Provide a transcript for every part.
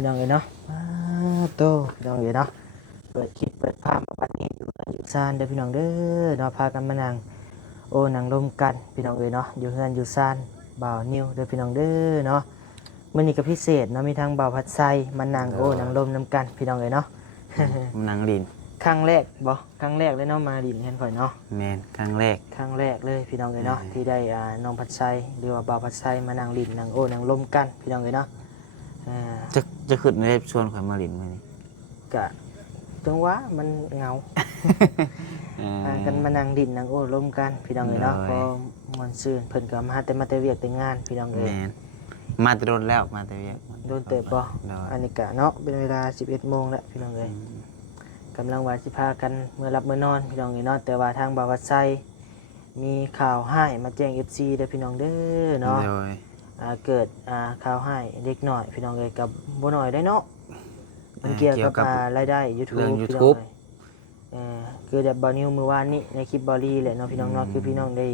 พี่น้องเลยเนาะโตพี่น้องเลยเนาะเปิดคลิปเปิดภาพมาบัดนี้อยู่ซานเด้อพี่น้องเด้อเนาะพากันมานั่งโอ้นั่งลมกันพี่น้องเลยเนาะอยู่เฮือนอยู่ซานบ่าวนิวเด้อพี่น้องเด้อเนาะมื้อนี้ก็พิเศษเนาะมีทางบ่าวพัดไซมานั่งโอ้นั่งลมนํกันพี่น้องเลยเนาะ นางลินครั้งแรกบ่ครั้งแรกเลยเนาะมาดินกันข่อยเนาะแมนครั้งแรกครั้งแรกเลยพี่น้องเลยเนาะที่ได้น้องพัดไซหรือว่าบ่าวพัดไซมานั่งลินนั่งโอ้นั่งลมกันพี่น้องเลยเนาะจะขึ้นในชวนข่อยมาลินมื้อนี้ กะจังหวะมันเหงา กันมานั่งดินนั่งโอ้ร่มกันพี่น้องเลยเนาะพอมันซื่นเพิ่นก็มาแต่เวียกแต่งานพี่น้องเลย แมนมาแต่โดนแล้วมาแต่เวียก โดนเติบบ่อันนี้กะเนาะเป็นเวลา 11 โมงแล้วพี่น้องเลยกำลังว่าสิพากันเมื่อรับเมื่อนอนพี่น้องเลยเนาะแต่ว่าทางบ่าววัดไซมีข่าวให้มาแจ้ง FC เด้อพี่น้องเด้อเนาะเกิดข่าวให้เด็กหน่อยพี่น้องเลยกับบ่น้อยได้เนาะมันเกี่ยวกับรายได้ YouTube พี่น้องเลยคือแบบบอนิวมือวานนี้ในคลิปบอลี่แหละเนาะพี่น้องเนาะคือพี่น้องได้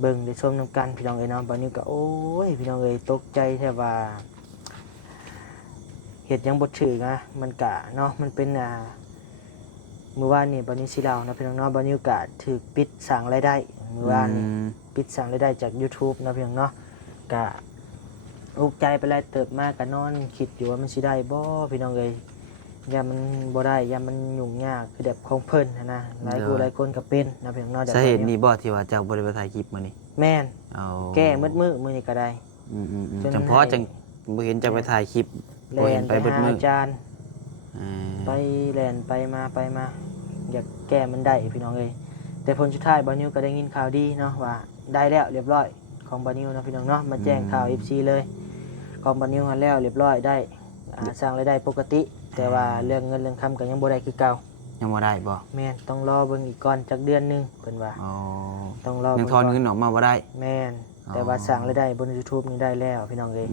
เบิ่งได้ชมนำกันพี่น้องเอ้ยเนาะบอนิวก็โอ้ยพี่น้องเอ้ยตกใจแท้ว่าเฮ็ดยังบ่ถือนะมันกะเนาะมันเป็นมือวานนี่บอนิวสิเล่านะพี่น้องเนาะบอนิวกะถูกปิดสั่งรายได้มือวานนี่ปิดสั่งรายได้จาก YouTube เนาะพี่น้องเนาะกะอุกใจไปหลายเติบมากกะนอนคิดอยู่ว่ามันสิได้บ่พี่น้องเอ้ยยามันบ่ได้ยามันยุ่งยากคือแบบของเพิ่นนะหลายคนก็เป็นนะเพียงนอกจากสาเหตุนี้บ่ที่ว่าเจ้าบ่ได้ไปถ่ายคลิปมื้อนี้แม่นเอาแก้มื้อนี้ก็ได้จังเพราะจังบ่เห็นเจ้าไปถ่ายคลิปบ่เห็นไปเบิดมื้ออาจารย์ไปแล่นไปมาอยากแก้มันได้พี่น้องเอ้ยแต่ผลสุดท้ายบอนิวก็ได้ยินข่าวดีเนาะว่าได้แล้วเรียบร้อยของบอนิวนะพี่น้องเนาะมาแจ้งข่าว FC เลยของบอนิวหันแล้วเรียบร้อยได้สร้างรายได้ปกติแต่ว่าเรื่องเงินเรื่องคำก็ยังบ่ได้คือเก่ายังบ่ได้บ่แม่นต้องรอเบิ่งอีกก่อนจักเดือนนึงเพิ่นว่าต้องรอยังทอนเงินออกมาบ่ได้แม่นแต่ว่าสร้างรายได้บน YouTube นี่ได้แล้วพี่น้องเอ้ย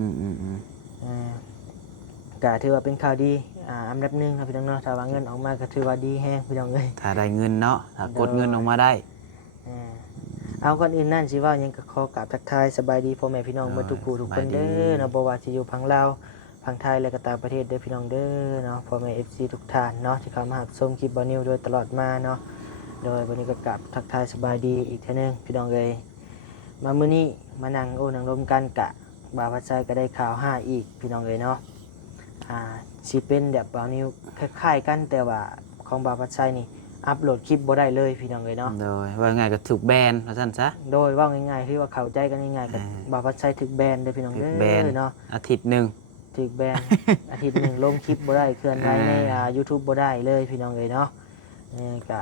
ก็ถือว่าเป็นข่าวดีอันดับหนึ่งครับพี่น้องเนาะถ้าว่าเงินออกมาก็ถือว่าดีแฮงพี่น้องเอ้ยถ้าได้เงินเนาะถ้ากดเงินออกมาได้เอาก่อนอื่นนั่นสิว่ายังก็ขอกราบทักทายสบายดีพ่อแม่พี่น้องเบิดทุกผู้ทุกคนเด้อเนาะบ่ว่าสิอยู่ฝั่งลาวฝั่งไทยและก็ต่างประเทศเด้อพี่น้องเด้อเนาะพ่อแม่ FC ทุกท่านเนาะที่เข้ามารับชมคลิปบอนิวโดยตลอดมาเนาะโดยวันนี้ก็กราบทักทายสบายดีอีกเทื่อนึงพี่น้องเอ้ยมามื้อนี้มานั่งนั่งร่วมกันกะบ่าวพัดไซก็ได้ข่าว5อีกพี่น้องเอ้ยเนาะสิเป็นแบบบอนิวคล้ายๆกันแต่ว่าของบ่าวพัดไซนี่อัปโหลดคลิปบ่ได้เลยพี่น้องเอ้ยเนาะโดยว่าง่ายก็ถูกแบนว่าซั่นซะโดยว่าง่ายๆคือว่าเข้าใจกันง่ายๆก็บ่าวพัดไซถูกแบนเด้อพี่น้องเด้อเนาะอาทิตย์นึงถูกแบน อาทิตย์นึงลงคลิปบ่ได้เคลื่อนไหวในYouTube บ่ได้เลยพี่น้องเอ้ยเนาะนี่ก็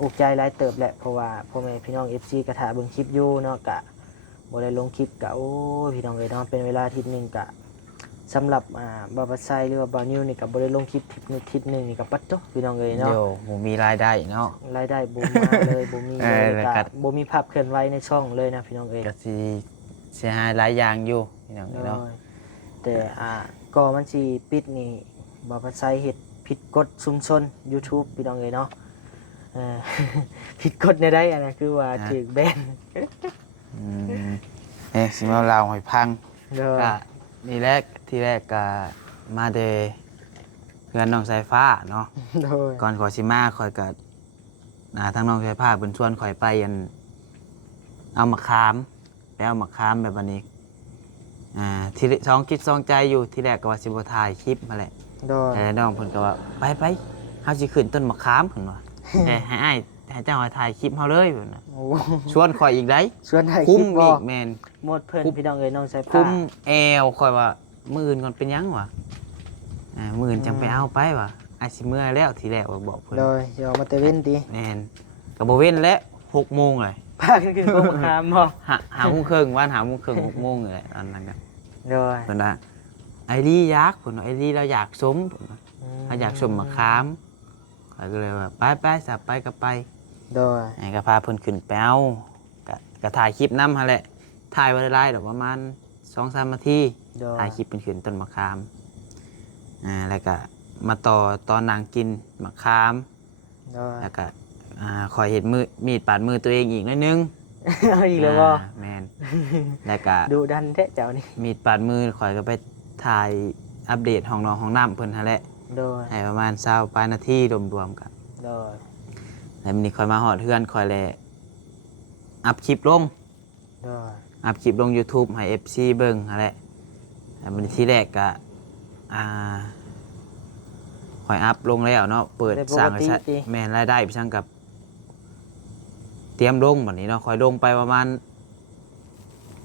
อกใจหลายเติบแหละเพราะว่าพ่อแม่พี่น้อง FC ก็ท่าเบิ่งคลิปอยู่เนาะก็บ่ได้ลงคลิปก็โอ้ยพี่น้องเอ้ยเนาะเป็นเวลาอาทิตย์นึงก็สำหรับบ่าวพัดไซหรือว่าบ่าวนิวนี่ก็บ่ได้ลงคลิปอาทิตย์นึงนี่ก็ปัดโตพี่น้องเอ้ยเนาะเดี๋ยวบ่มีรายได้เนาะรายได้บ่มาเลยบ่มีเลยก็บ่มีภาพเคลื่อนไหวในช่องเลยนะพี่น้องเอ้ยก็สิเสียหายหลายอย่างอยู่พี่น้องเนาะแต่ก็มันสิปิดนี่บ่พัดไซเฮ็ดผิดกฎชุมชน YouTube พี่น้องเอ้ยเนาะผิดกฎในใดอันนั้นคือว่าถูกแบนสิมาเล่าให้ฟังก็นี่แรกที่แรกก็มาเดเพื่อนน้องสายฟ้าเนาะก่อนขอสิมาข่อยก็ทางน้องสายฟ้าเพิ่นชวนข่อยไปเอามะขามไปเอามะขามแบบนี้ที่สองคิดสองใจอยู่ที่แรกก็ว่าสิบ่ถ่ายคลิปมาแหละแต่น้องเพิ่นก็ว่าไปเฮาสิขึ้นต้นมะขามเพิ่นว่าแต่ให้เจ้าถ่ายคลิปเฮาเลยเพิ่นน่ะชวนข่อยอีกได้ชวนถ่ายคลิปบ่แม่นหมดเพิ่นพี่น้องเอ้ยน้องสายฟ้าคุ้มแอวข่อยว่ามื้ออื่นก่อนเป็นหยังวะมื้ออื่นจังไปเอาไปวะอาสิเมื่อแล้วทีแรกว่าบอกเพิ่นเลยสิออกมาแต่เว้นติแม่นก็บ่เว้นแล้ว 6 โมงเลยพากันขึ้นต้นมะขามบ่5 โมงครึ่งวัน5 โมงครึ่ง6 โมงนี่แหละอันนั้นก็เลยเพิ่นว่าไอ้ลีอยากเพิ่นว่าไอ้ลีเราอยากสมเพิ่นว่าเราอยากสมมะขามข้อยก็เลยว่าไปๆซะไปก็ไปโดยก็พาเพิ่นขึ้นไปเอาก็ถ่ายคลิปนำหั่นแหละถ่ายบ่ได้หลายดอกประมาณ 2-3 นาทีถ่ายคลิปเป็นขึ้นต้นมะขามแล้วก็มาต่อตอนนางกินมะขามแล้วก็คอยเห็นมีดปาดมือตัวเองอีกนิดนึงอีกแล้วบ่แม่นแล้วก็ดูดันแท้เจ้านี่มีดปาดมือคอยก็ไป ถ่ายอัปเดตห้องนอนห้องน้ำเพิ่นหั่นแหละ โดย ให้ประมาณ20ปลายนาทีรวมๆกัน โดย แล้วมื้อนี้ค่อยมาฮอดเฮือนค่อยแลอัพคลิปลง โดย อัพคลิปลง YouTube ให้ FC เบิ่งหั่นแหละแล้วมื้อนี้ที่แรกก็ค่อยอัพลงแล้วเนาะเปิดสร้างแม่นรายได้ไปซั่งกับเตรียมลงบัดนี้เนาะค่อยลงไปประมาณ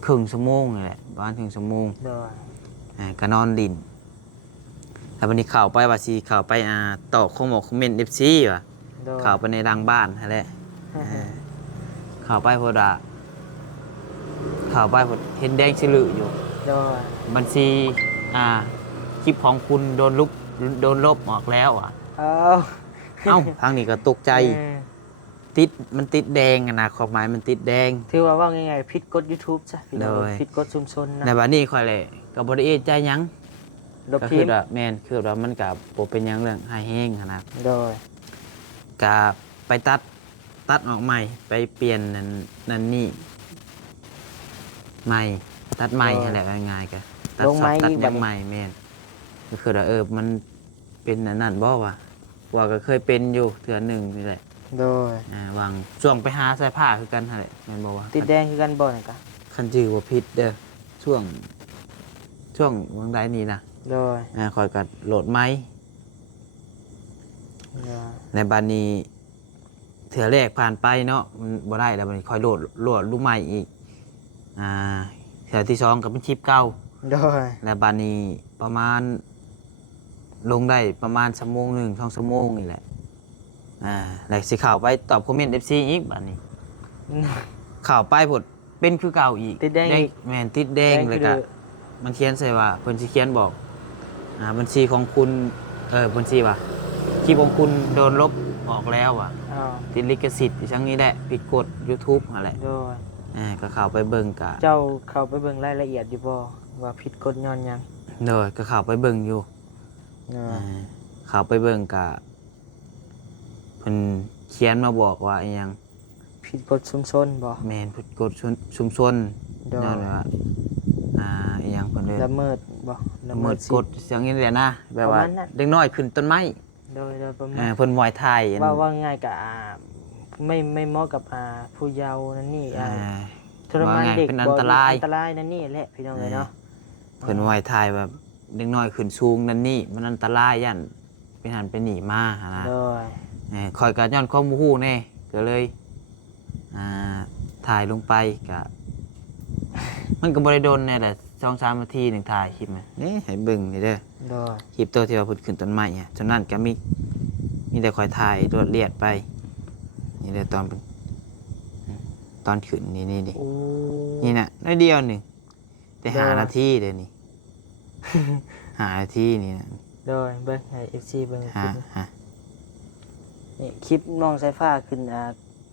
ครึ่งชั่วโมงนี่แหละประมาณครึ่งชั่วโมง โดย ก็นอนดินแล้ววันนี้เข้าไปว่าสิเข้าไปตอบคอมเมนต์ FC ว่ะ โดย เข้าไปในรังบ้านนั่นแหละเข้าไปพอดาเข้าไปพอเห็นแดงฉลืออยู่ โดย บัญชีคลิปของคุณโดนลบออกแล้วอ่ะ เอา เอ้าทางนี้ก็ตกใจ เออ มันติดแดงอะนะขอบหมายมันติดแดง ถือว่าง่ายๆผิดกฎ YouTube จ้ะพี่น้อง โดย ผิดกฎชุมชนนะ ในบัดนี้ค่อยเลยก็บ่ได้เอะใจหยัง ลบ ก็ ที คือ ม ว่าแม่นคือว่ามันก็บ่เป็นหยังเรื่องหายแห้งหั้นนะ โดย ก็ไปตัดออกใหม่ไปเปลี่ยนนั่นนี่ใหม่ตัดใหม่นั่นแหละง่ายๆก็ตัด ลงไม้ ตัด อีก ยั บัด ง นี้ ใหม่แม่นก็คือว่ามันเป็นอันนั่นบ่ว่าก็เคยเป็นอยู่เทื่อหนึงนี่แหละ โดย วางช่วงไปหาสายผ้าคือกันหั่นแหละแม่นบ่ว่า ติดแดงคือกันบ่นี่กะ คันจื้อบ่ผิดเด้อช่วงวงใดนี่นะ โดย คอยก็โหลดไม้ โดย ในบัดนี้เถื่อแรกผ่านไปเนาะมันบ่ได้แล้วบัดนี้คอยโหลดลูกใหม่อีกเถื่อที่2ก็เป็นชิปเก่า โดย และบัดนี้ประมาณลงได้ประมาณ1 ชั่วโมง 2 ชั่วโมงนี่แหละแล้วสิเข้าไปตอบคอมเมนต์ FC อีกบัดนี้เข้าไปผดเป็นคือเก่าอีก ติดแดงอีก แม่นติดแดงเลยก็มันเขียนใส่ว่าเพิ่นสิเขียนบอกบัญชีของคุณบัญชีว่าคลิปของคุณโดนลบออกแล้วอ่ะ อ้าว ติดลิขสิทธิ์อีกชั้งนี้แหละผิดกฎ YouTube อะไร โดย ก็เข้าไปเบิ่งกะ เจ้าเข้าไปเบิ่งรายละเอียดอยู่บ่ว่าผิดกฎย้อนหยัง โดยก็เข้าไปเบิ่งอยู่ โดย เข้าไปเบิ่งกะเพิ่นเขียนมาบอกว่าอีหยัง ผิดกฎชุมชนบ่ แม่นผิดกฎชุมชน โดย ย้อนว่าอีหยังเพิ่นเอิ้น ละเมิดบ่ ละเมิดกฎอย่างนี้แหละนะแบบว่า ประมาณนั้น เด็กน้อยขึ้นต้นไม้ โดยประมาณ เพิ่นไหวไทย ว่าง่ายกับไม่เหมาะกับผู้เยาว์นั่นนี่ ทรมานเด็ก เป็นอันตราย อันตรายนั่นนี่แหละพี่น้องเลยเนาะ เพิ่นไหวไทยแบบเด็กน้อยขึ้นสูงนั่นนี่มันอันตรายย่านเป็นหันเป็นหนีมาหานะ โดย คอยก็ย้อนความบ่ฮู้แน่ก็เลยถ่ายลงไปก็มันก็บ่ได้โดนแน่แหละ2-3 นาทีหนึงถ่ายคลิปนี่ให้เบิ่งนี่เด้อ โดย คลิปตัวที่ว่าเพิ่นขึ้นต้นไม้เนี่ยฉะนั้นก็มีแต่คอยถ่ายรวดเรียดไปนี่เด้อตอนขึ้นนี่ดิ โอ้ นี่น่ะน้อยเดียวหนึงแต่ ได้ 5 นาทีเด้อนี่ 5 นาทีนี่นะ โดยเบิ่งให้ FC เบิ่ง ฮะ นี่คลิปน้องสายฟ้าขึ้น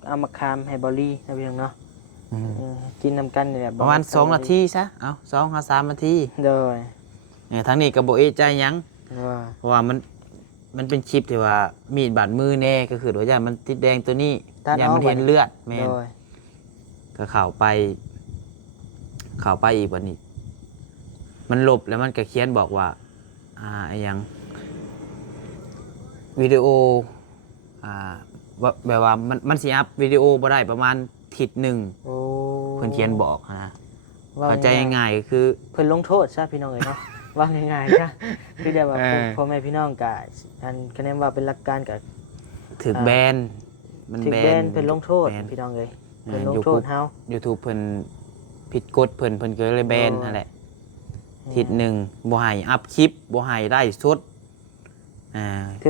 เอามาคามให้บอลลี่นะพี่น้องเนาะกินนำกันนี่แหละ ประมาณ2 นาทีซะเอา2 3 นาที โดย ทั้งนี้ก็บ่เอะใจหยัง โดย เพราะว่ามันเป็นคลิปที่ว่ามีดบาดมือแน่ก็คือว่าย่านมันติดแดงตัวนี้ย่านมันเห็นเลือดแม่น โดย ก็เข้าไปอีกวันนี้มันลบแล้วมันก็เขียนบอกว่าไอ้หยังวิดีโอว่าแบบว่ามันสิอัพวิดีโอบ่ได้ประมาณอาทิตย์หนึ่ง โอ้ เพิ่นเขียนบอกนะ ว่ เข้าใจง่ายๆก็คือ เพิ่นลงโทษซะพี่น้องเอ้ยเนาะ ว่าง่ายๆจ้ะคือจะว่า พ่อแม่พี่น้องกะอันคะแนนว่าเป็นหลักการกะ ถึกแบนมัน ถึง แบ แบ น นเป็นลงโทษ แบน พี่น้องเอ้ยเป็นลงโทษเฮา YouTube เพิ่นผิดกฎเพิ่นก็เลยแบนนั่นแหละอาทิตย์หนึ่งบ่ให้อัพคลิปบ่ให้ได้สดแ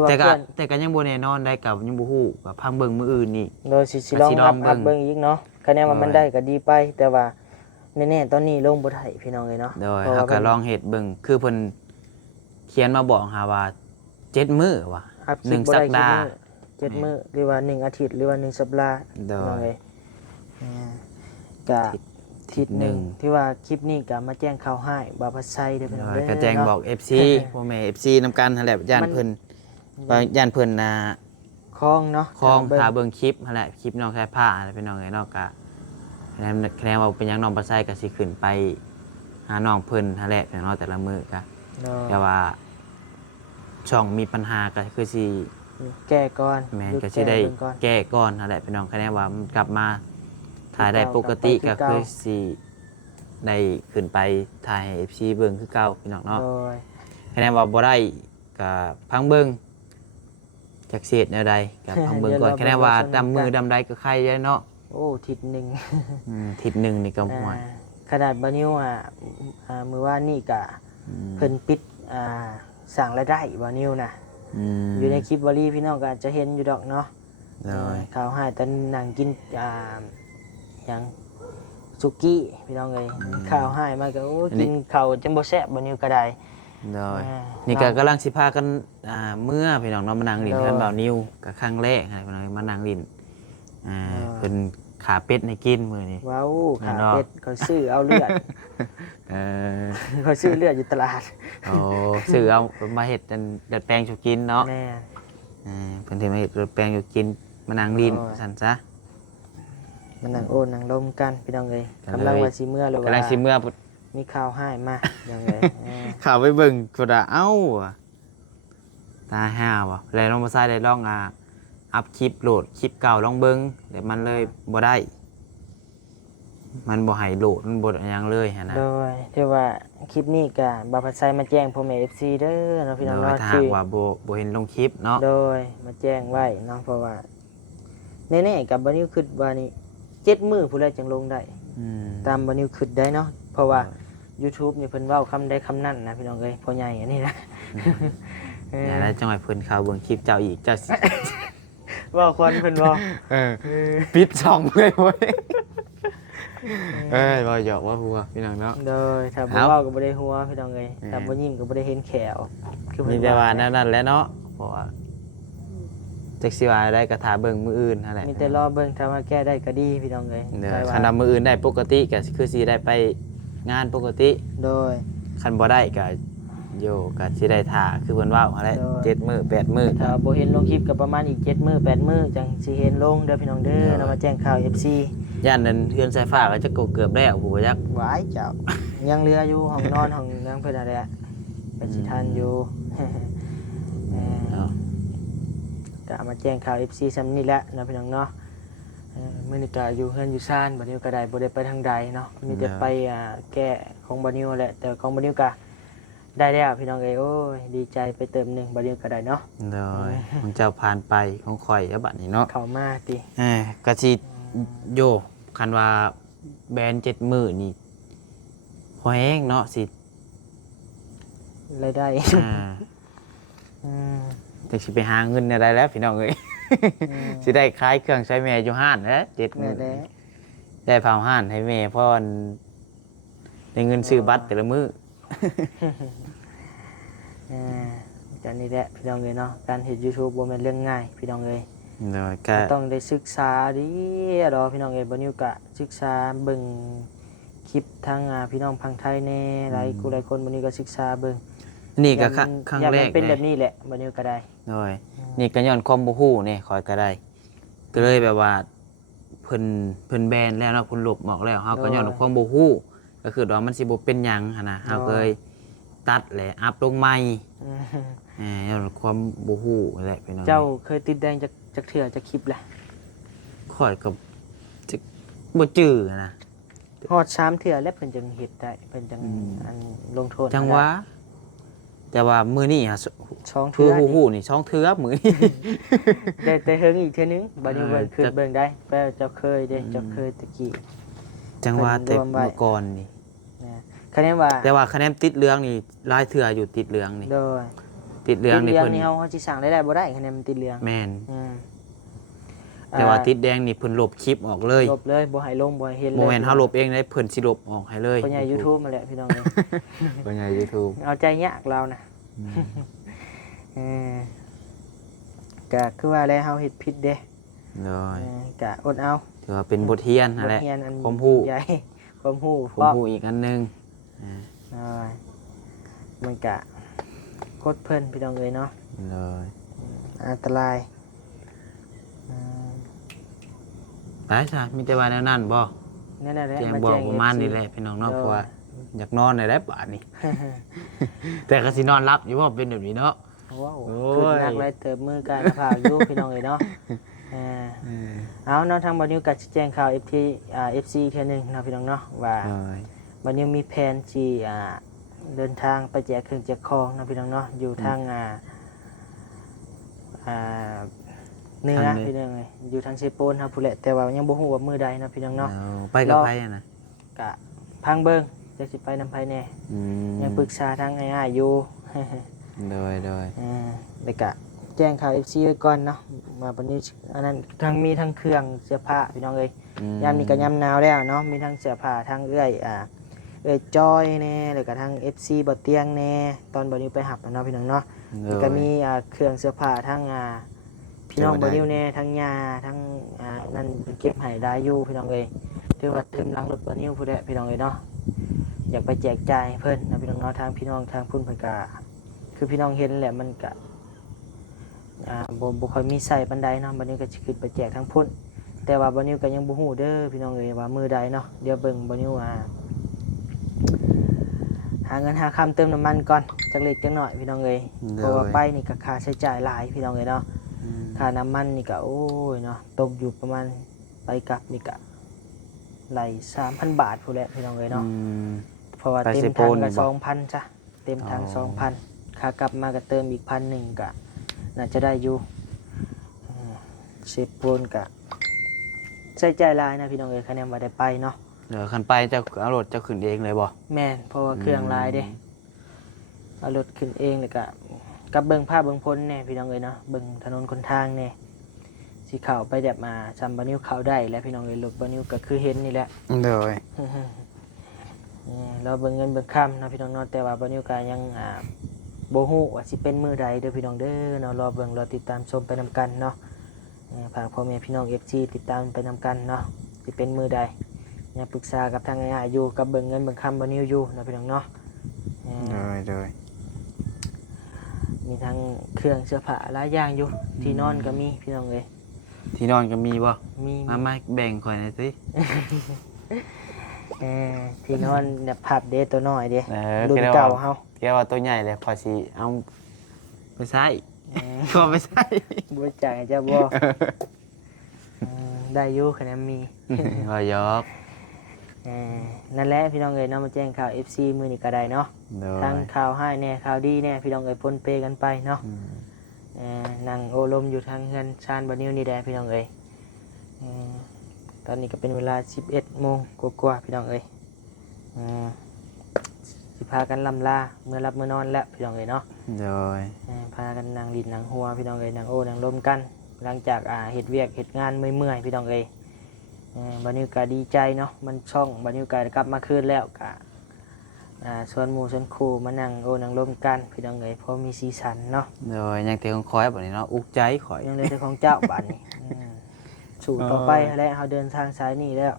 ต่ก็ยังบ่แน่นอนได้กับยังบ่ฮู้กับพังเบิ่งมื้ออื่นนี่ โดยสิลอง สิล อั อง พ เบิ่ง เบิ่งอีกเนาะคะแนนว่ามัน โดย ได้ก็ดีไป แต่ว่าแน่ๆตอนนี้ลงบ่ได้พี่น้องเอ้ยเนาะ โดย พระ เฮา ว่ ก็ลองเฮ็ดเบิ่งคือเพิ่นเขียนมาบอกหาว่า7 มื้อว่ะ อัพคลิป หนึ่ง บ่ สั ได้ ปดาห์ 7 มื้อหรือว่า1อาทิตย์หรือว่า1สัปดาห์ โด พี่น้อง ย เอ้ยก็อาทิตย์หนึงที่ว่าคลิปนี้ก็มาแจ้งข่าวให้บ่าวพัดไซเด้อพี่น้อง โด เด้ ย อ ก็แจ้งบอก FC พ่อแม่ FC นำกันนั่นแหละย่านเพิ่นว่าย่านเพิ่น คล้องเนาะ คลอง เบิ่ ทาเบิ่งคลิปนั่นแหละคลิปน้องแค่ผ้าอะไรเป็นน้องไงนอกกะคะแนนว่าเป็นหยังน้องปลาไส้ก็สิขึ้นไปหาน้องเพิ่นนั่นแหละแต่น้องแต่ละมื้อก็ เนาะ แต่ว่าช่องมีปัญหาก็คือสิ แก้ก่อน แม่น หยุ ก็สิได้ เบิ่งก่อน แก้ก่อนนั่นแหละพี่น้องคะแนนว่ามันกลับมาถ่ายได้ปกติก็คือสิได้ขึ้นไปถ่ายให้ FC เบิ่งคือเก่าพี่น้องเนาะ โดย คะแนนว่าบ่ได้ก็พังเบิ่งจักเศษแนวใดก็พังเบิ่งก่อนคะแนนว่าดำมือดำใดก็ใครเด้เนาะ โอ้ทิศหนึ่ง ทิศหนึงนี่ก็ห่วย ขนาดบานิวมือว่านี่กะ อืม เพิ่นปิดสั่งรายได้บานิวนะอยู่ในคลิปวอรี่พี่น้องก็อาจจะเห็นอยู่ดอกเนาะ โดย ข่าวให้แต่นั่งกินอย่างสุกี้พี่น้องเลยข่าวให้มาก็โอ้กินข้าวจังบ่แซ่บบานิวก็ได้ โดยนี่ก็กำลังสิพากันเมื่อพี่น้องเนาะมานั่งลินกันเบานิ้วก็ครั้งแรกให้พี่น้องมานั่งลินเพิ่นขาเป็ดให้กินมื้อนี้ ว้าวขาเป็ดเขาซื้อเอาเลือด เออ เขาซื้อเลือดอยู่ตลาด โอ้ซื้อเอามาเฮ็ดอันดัดแปลงสุกินเนาะ แม่ เพิ่นสิมาเฮ็ดดัดแปลงอยู่กินมานั่งลินซั่นซะ มันนั่งโอนนั่งลมกันพี่น้องเลย กันเลย กำลังว่าสิเมื่อหรือว่าก ำลังสิเมื่อ มีข่าวให้มาอย่างไร ข่าวไปเบิ่งก็ได้เอ้าตาห่าว่ะแล้วลองมาใส่ได้ลองอัพคลิปโหลดคลิปเก่าลองเบิ่งเดี๋ยวมันเลยบ่ได้ มันบ่ให้โหลดมันบ่หยังเลยหั่นนะ โดยที่ว่าคลิปนี้กับบาพัดไซมาแจ้งพ่อแม่ FC เด้อเนาะพี่น้อง โดย เนาะ ถ้าหา ที่ กว่าบ่เห็นลงคลิปเนาะ โดยมาแจ้งไว้เนาะเพราะว่าแน่ๆกับบานิวคิดว่านี่7 มื้อผู้ใดจังลงได้ อืม ตามบานิวคิดได้เนาะเพราะว่า YouTube นี่เพิ่นเว้าคำใดคำนั้นนะพี่น้องเอ้ยพ่อใหญ่อันนี้นะ อย่าได้จังหวะเพิ่นเข้าเบิ่งคลิปเจ้าอีกเจ้าสิ เว้าควันเพิ่นเว้า ปิดช่องเลยเว้ยบ่หยอกว่าหัวพี่น้องเนาะ โดยถ้าบ่ เอ้า เว้าก็บ่ได้หัวพี่น้องเอ้ย แม่น ถ้าบ่ยิ้มก็บ่ได้เห็นแขวคือ มี เพิ่น แต่ว่า นะ นั่นแหละเนาะเพราะว่าจักสิว่าได้ก็ท่าเบิ่งมื้ออื่นนั่นแหละ มีแต่รอเบิ่งถ้าว่าแก้ได้ก็ดีพี่น้องเอ้ย เด้อ แต่ว่า คันว่ามื้ออื่นได้ปกติก็คือสิได้ไปงานปกติ โดย คันบ่ได้ก็โยก็สิได้ท่าคือเพิ่นเว้าหั่นแหละ โดย 7มื้อ8มื้อ ถ้าบ่เห็นลงคลิปก็ประมาณอีก7มื้อ8มื้อจังสิเห็นลงเด้อพี่น้องเด้อเรามาแจ้งข่าว FC ย่านนั้นเฮือนสายฟ้าก็จะเกือบแล้วผู้บ่ยัก หวายเจ้า ยังเหลืออยู่ห้องนอนห้องนั่งเพิ่นนั่นแหละเป็นสิทันอยู่ เนาะ ก็เอามาแจ้งข่าว FC ซ้ำนี่แหละเนาะพี่น้องเนาะมื้อนี้ก็อยู่เฮือนอยู่ซ่านบัดนี้ก็ได้บ่ได้ไปทางใดเนาะมีแต่ไปแก้ของบัดนี้แหละแต่ของบัดนี้ก็ได้แล้วพี่น้องเอ้ยโอ้ยดีใจไปเติมหนึงบัดนี้ก็ได้เนาะ โดยของเจ้าผ่านไปของข่อยแล้วบัดนี้เนาะ เข้ามาติ ก็สิโยคันว่าแบรนด์7มื้อนี่พอแห้งเนาะสิ รายได้ อ่า อืม จักสิไปหาเงินได้แล้วพี่น้องเอ้ย สิได้ขายเครื่องใช้แม่อยู่ห้านแล้ว7 แม่ มื้อ แล้ ได้เผาห้านให้แม่พ่อได้เงินซื้อบัตรแต่ละมื้อ จากนี้แหละพี่น้องเอ้ยเนาะการเฮ็ด YouTube บ่แม่นเรื่องง่ายพี่น้องเอ้ย โดยก็ ต้องได้ศึกษาดิดอพี่น้องเอ้ยบ่นิวกะศึกษาเบิ่งคลิปทางพี่น้องพังไทยแน่หลายกูหลายคนบ่นิวก็ศึกษาเบิ่ง นี่ก็ อย่ามัน ครั้ง อย่า แร มัน ก เป็น เล แบ ย บนี้แหละบ่นิวก็ได้ โดยนี่ก็ย้อนความบ่ฮู้นี่ขอยก็ได้ ก็เลยแบบว่าเพิ่นแบนแล้วเนาะเพิ่นลบออกแล้วเฮาก็ย้อนความบ่ฮู้ก็คือว่ามันสิบ่เป็นหยังหั่นน่ะเฮาก็เลยตัดและอัพลงใหม่ อืม ย้อนความบ่ฮู้นั่นแหละพี่น้อง เจ้าเคยติดแดงจากเถื่อจากคลิปแหละ ข่อยก็จะบ่จื้อนะ ฮอด3เถื่อแล้วเพิ่นจึงเฮ็ดได้เพิ่นจึงอันลงโทษ จังหวะแต่ว่ามื้อนี้ฮะ 2 คื เถื่ อ อ ฮู้ๆนี่ช่องเทือมื้อนี้ แต่เฮิงอีกเทื่อนึงบ่นิวเบิ่งคือ จะ เบิ่งได้แปลว่าเจ้าเคยเด้เจ้าเคยตะกี้ จังหวะแต่ รวมไว้ เมื่อก่อนนี่ คะแนนว่า แต่ว่าคะแนนติดเหลืองนี่หลายเทื่ออยู่ติดเหลืองนี่ โดย ติดเหลืองนี่ ติด เพิ่น นี่เฮาสิสั่งได้บ่ได้คะแนนมันติดเหลือง แม่น อืม แต่ว่าติดแดงนี่เพิ่นลบคลิปออกเลย ลบเลยบ่ให้ลงบ่ให้เห็นเลย โมเมนต์เฮาลบเองได้เพิ่นสิลบออกให้เลย คนใหญ่ YouTube มาแหละพี่น้องเอ้ย คนใหญ่ YouTube เอาใจยากเรานะเออก็คือว่าแล้วเฮาเฮ็ดผิดเด้ โดย ก็อดเอา ถือว่าเป็นบทเรียนนั่นแหละ บทเรียนอัน ความรู้ ใหญ่ ความรู้ ผมรู้อีกอันหนึง มันก็กดเพิ่นพี่น้องเอ้ยเนาะ เลย อันตรายอืม ตายซะมีแต่ว่าแนวนั้นบ่ นั่นแหละ แจ้ง มา บอก แจ้ง ประมาณ FC นี้แหละพี่น้องเนาะเพราะว่า ม อยากนอนในได้บาดนี้ แต่ก็สินอนรับอยู่ว่าเป็นแบบนี้เนาะ ว้าว โอ้ย ขึ้นนักเลยเติบมือกายผ่าอยู่พี่น้องเลยเนาะเอาเนาะทางบอนิวกัดแจ้งข่าว FC เท่านึงนะพี่น้องเนาะว่าบอนิวมีแผนที่เดินทางไปแจกเครื่องแจกของนะพี่น้องเนาะอยู่ทางเหนือพี่น้องเลยอยู่ทางเซโปนครับผู้แหละแต่ว่ายังบ่ฮู้ว่ามื้อใดนะพี่น้องเนาะ ไปกับไผนะ กะพังเบิ่งจะสิไปนำไผแน่ยังปรึกษาทางอ้ายๆอยู่ โดยแล้วก็แจ้งข่าว FC ไว้ก่อนเนาะมาบัดนี้อันนั้นทั้งมีทั้งเครื่องเสื้อผ้าพี่น้องเอ้ยยามนี้ก็ยามหนาวแล้วเนาะมีทั้งเสื้อผ้าทั้งเอ้ยจอยแน่แล้วก็ทั้ง FC บ่เตียงแน่ตอนบัดนี้ไปหับเนาะพี่น้องเนาะแล้วก็มีเครื่องเสื้อผ้าทั้งพี่น้องบ่นิวแน่ทั้งยาทั้งนั่นเก็บให้ได้อยู่พี่น้องเอ้ยถือว่าเต็มหลังรถบ่นิวผู้ใดพี่น้องเอ้ยเนาะอยากไปแจกจ่ายเพิ่นนะพี่น้องเนาะทางพี่น้องทางพุ่นเพิ่นก็คือพี่น้องเห็นแหละมันก็บ่ค่อยมีใส่ปานใดเนาะบัดนี้ก็สิขึ้นไปแจกทางพุ่นแต่ว่าบ่นิวก็ยังบ่ฮู้เด้อพี่น้องเอ้ยว่ามื้อใดเนาะเดี๋ยวเบิ่งบ่นิวหาเงินหาคำเติมน้ำมันก่อนจักเล็กจักน้อยพี่น้องเอ้ยเพราะว่าไปนี่ก็ค่าใช้จ่ายหลายพี่น้องเอ้ยเนาะค่าน้ำมันนี่ก็โอ้ยเนาะตกอยู่ประมาณไปกลับนี่ก็ไหล 3,000 บาทพู้นแหละพี่น้องเอ้ยเนาะเพราะว่าเต็มทางก็ 2,000 จ้ะเต็มทาง 2,000 ค่ากลับมาก็เติมอีก 1,000 ก็น่าจะได้อยู่เซโปนก็ใช้จ่ายหลายนะพี่น้องเอ้ยคะแนนว่าได้ไปเนาะเดี๋ยวคันไปเจ้าเอารถเจ้าขึ้นเองเลยบ่แม่นเพราะว่าเครื่องหลายเด้เอารถขึ้นเองแล้วก็กับเบิ่งภาพเบิ่งพ้นแน่พี่น้องเอ้ยเนาะเบิ่งถนนคนทางแน่สิเข้าไปแบบมาซัมบานิวเข้าได้แล้วพี่น้องเอ้ยรถบานิวก็คือเห็นนี่แหละโดยเราเบิ่งเงินเบิ่งค่ำนะพี่น้องเนาะแต่ว่าบานิวก็ยังบ่ฮู้ว่าสิเป็นมื้อใดเด้อพี่น้องเด้อเนาะรอเบิ่งรอติดตามชมไปนำกันเนาะฝากพ่อแม่พี่น้อง FC ติดตามไปนำกันเนาะสิเป็นมื้อใดยังปรึกษากับทางอ้ายอยู่กับเบิ่งเงินเบิ่งค่ำบานิวอยู่นะพี่น้องเนาะโดยมีทั้งเครื่องเสื้อผ้าหลายอย่างอยู่ที่นอนก็มีพี่น้องเอ้ยที่นอนก็มีบ่มีมาแบ่งข่อยหน่อยสิ ที่นอนแบบพับเด้ตัวน้อยเด้รุ่นเก่าเฮาแกว่าตัวใหญ่เลยขอสิเอาไปใช้ก็ไปใช้บ่จ่ายจะบ่ได้อยู่คะแนนมีว่ายอกนั่นแหละพี่น้องเอ้ยเนาะมาแจ้งข่าว FC มื้อนี้ก็ได้เนาะทั้งข่าวให้แน่ข่าวดีแน่พี่น้องเอ้ยปนเปกันไปเนาะนั่งโอลมอยู่ทางเงินชานบ่นิวนี่แหละพี่น้องเอ้ยตอนนี้ก็เป็นเวลา 11 โมงกว่าๆพี่น้องเอ้ยสิพากันลำลาเมื่อรับเมื่อนอนแล้วพี่น้องเอ้ยเนาะโดยพากันนั่งลิ้นนั่งหัวพี่น้องเอ้ยนั่งโอนั่งลมกันหลังจากเฮ็ดเวียกเฮ็ดงานเมื่อยๆพี่น้องเอ้ยบานิวก็ดีใจเนาะมันช่องบานิวก็กลับมาคืนแล้วก็ชวนหมู่ชวนครูมานั่งโอนั่งลมกันพี่น้องเอ้ยพอมีสีสันเนาะโดยยังเตะของคอยแบบนี้เนาะอุกใจข่อยยังเลยของเจ้าบ้านนี้สู่ต่อไปแล้วเฮาเดินทางสายนี้แล้ว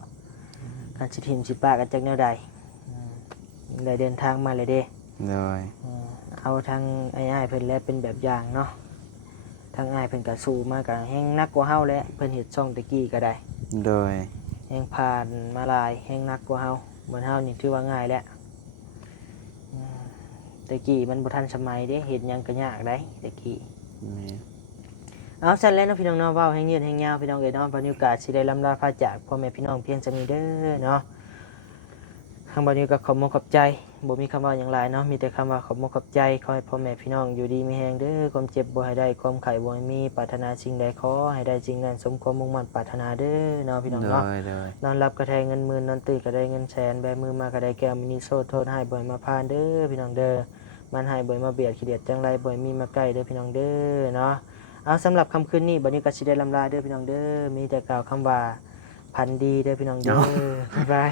การสิถิ่มสิปากันจักแนวใดได้เดินทางมาเลยเด้โดยเอาทางอ้ายๆเพิ่นแล้วเป็นแบบอย่างเนาะทางอ้ายเพิ่นก็สู้มาก็แฮงนักกว่าเฮาแล้วเพิ่นเฮ็ดช่องตะกี้ก็ได้โดยแฮงผ่านมาหลายแฮงนักกว่าเฮาเหมือนเฮานี่ถือว่าง่ายแล้วตะกี้มันบ่ทันสมัยเด้เฮ็ดหยังก็ยากได้ตะกี้เอาซั่นแล้วเนาะพี่น้องเนาะเว้าแฮงยืดแฮงยาวพี่น้องเอ้ยเนาะบรรยากาศสิได้ลำลาพาจากพ่อแม่พี่น้องเพียงจังนี้เด้อเนาะทางบรรยากาศขอบคุณขอบใจบ่มีคำว่าอย่างไรเนาะมีแต่คำว่าขอบคุณขอบใจขอให้พ่อแม่พี่น้องอยู่ดีมีแฮงเด้อความเจ็บบ่ให้ได้ความไข้บ่ให้มีปรารถนาสิ่งใดขอให้ได้สิ่งนั้นสมความมุ่งมั่นปรารถนาเด้อเนาะพี่น้องเนาะนอนรับก็ได้เงินหมื่นนอนตื่นก็ได้เงินแสนแบมือมาก็ได้แก้วมินิโซโทษให้บ่ให้มาพานเด้อพี่น้องเด้อมันให้บ่ให้มาเบียดขี้เดียดจังไรบ่ให้มีมาใกล้เด้อพี่น้องเด้อเนาะเอาสำหรับคำคืนนี้บรรยากาศสิได้ลำลาเด้อพี่น้องเด้อมีแต่กล่าวคำว่าพันดีเด้อพี่น้องเด้อบ๊ายบาย